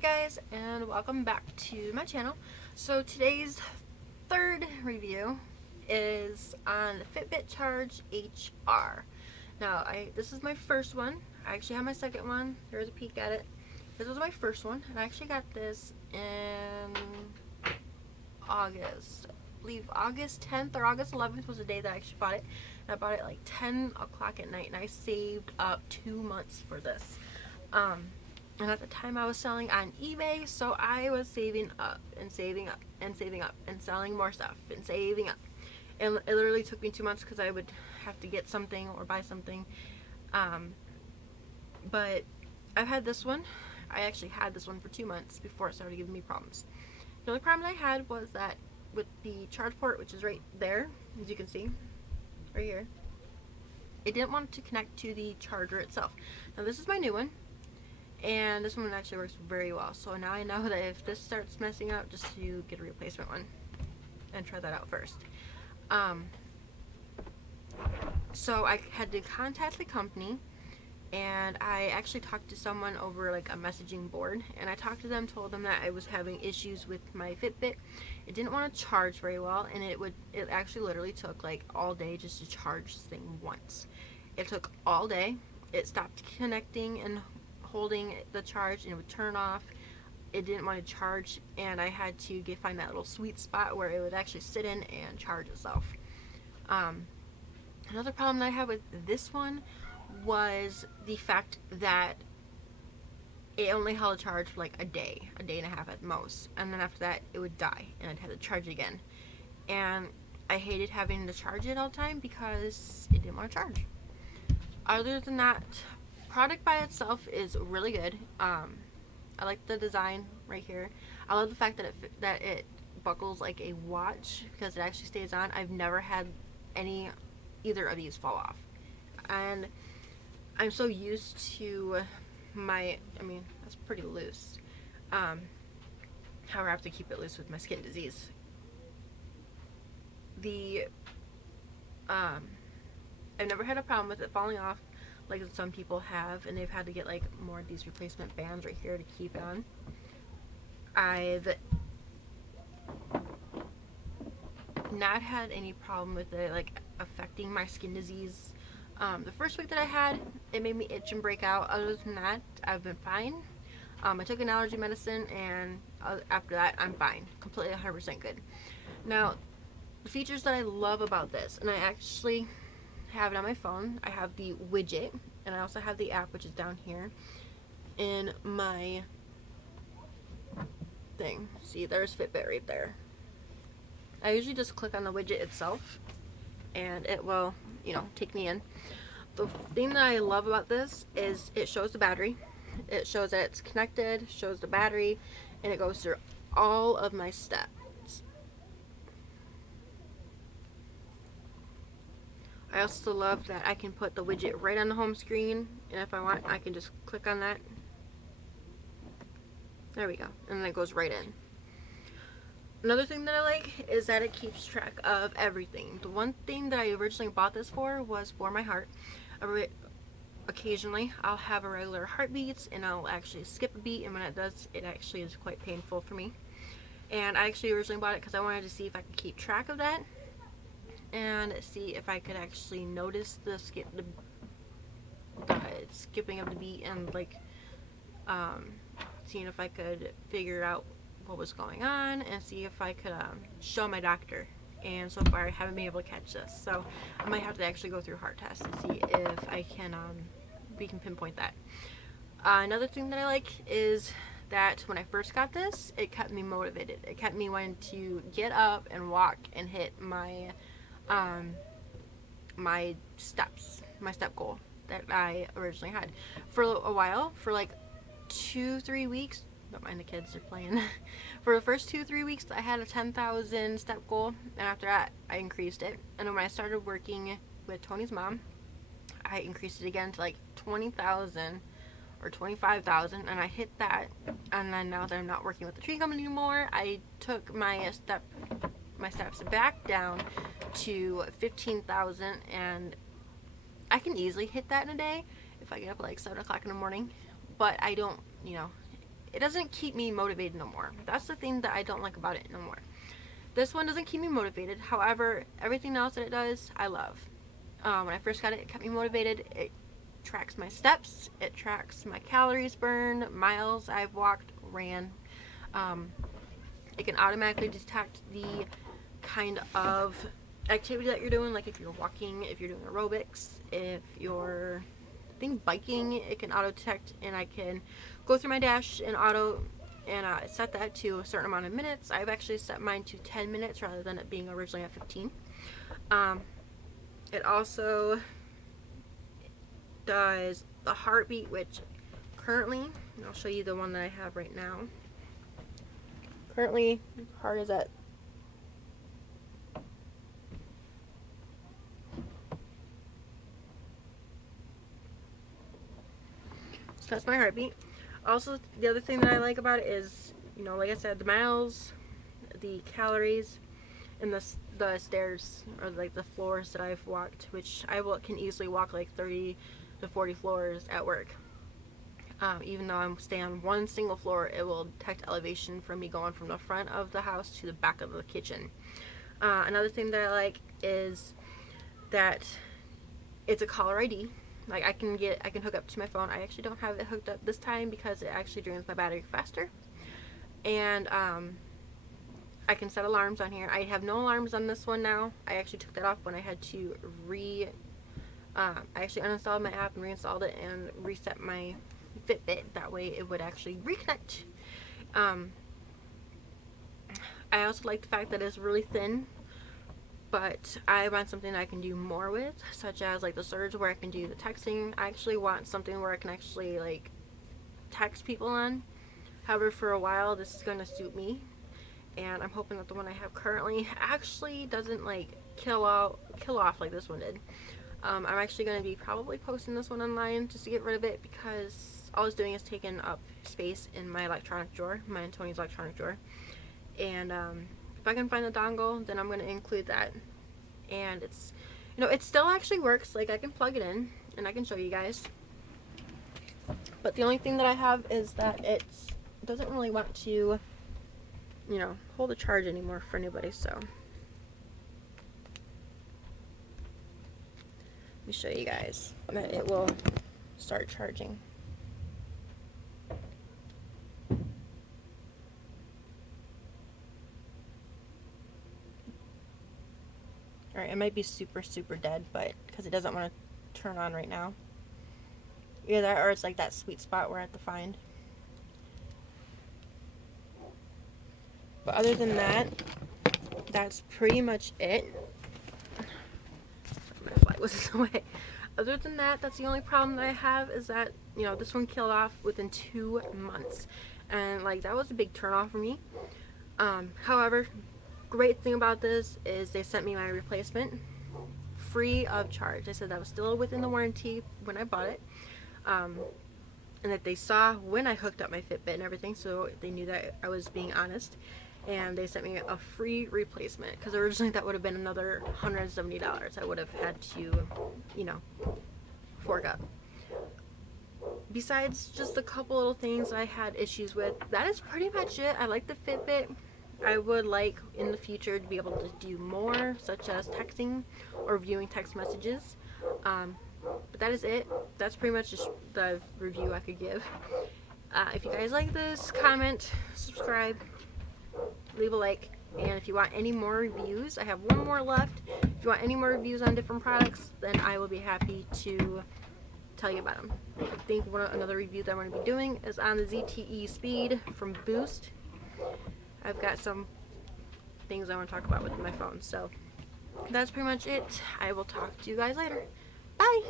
guys, and welcome back to my channel. So today's third review is on the Fitbit Charge HR. Now this is my first one. I actually have my second one. There's a peek at it. This was my first one, and I actually got this in August. I believe August 10th or August 11th was the day that I actually bought it. And I bought it like 10 o'clock at night, and I saved up 2 months for this. And at the time I was selling on eBay, so I was saving up and saving up and saving up and selling more stuff and saving up. And it literally took me 2 months because I would have to get something or buy something. But I've had this one. I actually had this one for 2 months before it started giving me problems. The only problem I had was that with the charge port, which is right there, as you can see, right here, it didn't want to connect to the charger itself. Now this is my new one. And this one actually works very well. So now I know that if this starts messing up, just to get a replacement one and try that out first. So I had to contact the company, and I actually talked to someone over like a messaging board, and I talked to them, told them that I was having issues with my Fitbit. It didn't want to charge very well, and it actually literally took like all day just to charge this thing once. It took all day. It stopped connecting and holding the charge, and it would turn off. It didn't want to charge, and I had to find that little sweet spot where it would actually sit in and charge itself. Another problem that I had with this one was the fact that it only held a charge for like a day and a half at most, and then after that it would die and I'd have to charge it again. And I hated having to charge it all the time because it didn't want to charge. Other than that, product by itself is really good. I like the design right here. I love the fact that it buckles like a watch because it actually stays on. I've never had either of these fall off, and I'm so used to that's pretty loose. However, I have to keep it loose with my skin disease. I've never had a problem with it falling off like some people have, and they've had to get like more of these replacement bands right here to keep it on. I've not had any problem with it like affecting my skin disease. The first week that I had, it made me itch and break out. Other than that, I've been fine. I took an allergy medicine, and after that I'm fine, completely 100% good. Now the features that I love about this, and I actually have it on my phone. I have the widget, and I also have the app, which is down here in my thing. See, there's Fitbit right there. I usually just click on the widget itself, and it will, take me in. The thing that I love about this is it shows the battery. It shows that it's connected, shows the battery, and it goes through all of my steps. I also love that I can put the widget right on the home screen, and if I want, I can just click on that. There we go, and then it goes right in. Another thing that I like is that it keeps track of everything. The one thing that I originally bought this for was for my heart. Occasionally, I'll have irregular heartbeats, and I'll actually skip a beat, and when it does, it actually is quite painful for me. And I actually originally bought it because I wanted to see if I could keep track of that, and see if I could actually notice the skipping of the beat, and like seeing if I could figure out what was going on, and see if I could show my doctor. And so far I haven't been able to catch this, so I might have to actually go through a heart test and see if I can we can pinpoint that. Another thing that I like is that when I first got this, it kept me motivated. It kept me wanting to get up and walk and hit my my step goal that I originally had for a while. For like 2-3 weeks, don't mind the kids, they're playing. For the first 2-3 weeks, I had a 10,000 step goal, and after that I increased it. And when I started working with Tony's mom, I increased it again to like 20,000 or 25,000, and I hit that. And then now that I'm not working with the tree company anymore, I took my steps back down to 15,000, and I can easily hit that in a day if I get up at like 7 o'clock in the morning. But I don't, it doesn't keep me motivated no more. That's the thing that I don't like about it no more. This one doesn't keep me motivated. However, everything else that it does, I love. When I first got it, it kept me motivated. It tracks my steps. It tracks my calories burned, miles I've walked, ran. It can automatically detect the kind of activity that you're doing, like if you're walking, if you're doing aerobics, if you're biking, it can auto detect, and I can go through my dash and auto and set that to a certain amount of minutes. I've actually set mine to 10 minutes rather than it being originally at 15. It also does the heartbeat, which currently, I'll show you the one that I have right now. Currently, heart is at 'So that's my heartbeat. Also, the other thing that I like about it is, you know, like I said, the miles, the calories, and the stairs, or like the floors that I've walked, which can easily walk like 30 to 40 floors at work. Even though I'm staying on one single floor, it will detect elevation from me going from the front of the house to the back of the kitchen. Another thing that I like is that it's a caller ID. Like I can hook up to my phone. I actually don't have it hooked up this time because it actually drains my battery faster. And I can set alarms on here. I have no alarms on this one now. I actually took that off when I had to I actually uninstalled my app and reinstalled it and reset my FITBIT. That way it would actually reconnect. I also like the fact that it's really thin, but I want something I can do more with, such as like the surge where I can do the texting. I actually want something where I can actually like text people on. However, for a while this is going to suit me, and I'm hoping that the one I have currently actually doesn't like kill off like this one did. I'm actually going to be probably posting this one online just to get rid of it, because all it's doing is taking up space in my electronic drawer, mine and Tony's electronic drawer. And if I can find the dongle, then I'm going to include that. And it's, you know, it still actually works. Like I can plug it in and I can show you guys. But the only thing that I have is that it doesn't really want to, you know, hold a charge anymore for anybody. So let me show you guys that it will start charging. Alright, it might be super dead, but because it doesn't want to turn on right now. Either that or it's like that sweet spot where I have to find. But other than that, that's pretty much it. My flag was in the way. Other than that, that's the only problem that I have, is that, you know, this one killed off within 2 months. And like that was a big turn off for me. However, great thing about this is they sent me my replacement free of charge. They said that was still within the warranty when I bought it, and that they saw when I hooked up my Fitbit and everything, so they knew that I was being honest, and they sent me a free replacement, because originally that would have been another $170 I would have had to, you know, fork up. Besides just a couple little things I had issues with, that is pretty much it. I like the Fitbit. I would like in the future to be able to do more, such as texting or viewing text messages. But that is it. That's pretty much just the review I could give. If you guys like this, comment, subscribe, leave a like, and if you want any more reviews, I have one more left. If you want any more reviews on different products, then I will be happy to tell you about them. I think another review that I'm going to be doing is on the ZTE Speed from Boost. I've got some things I want to talk about with my phone. So that's pretty much it. I will talk to you guys later. Bye!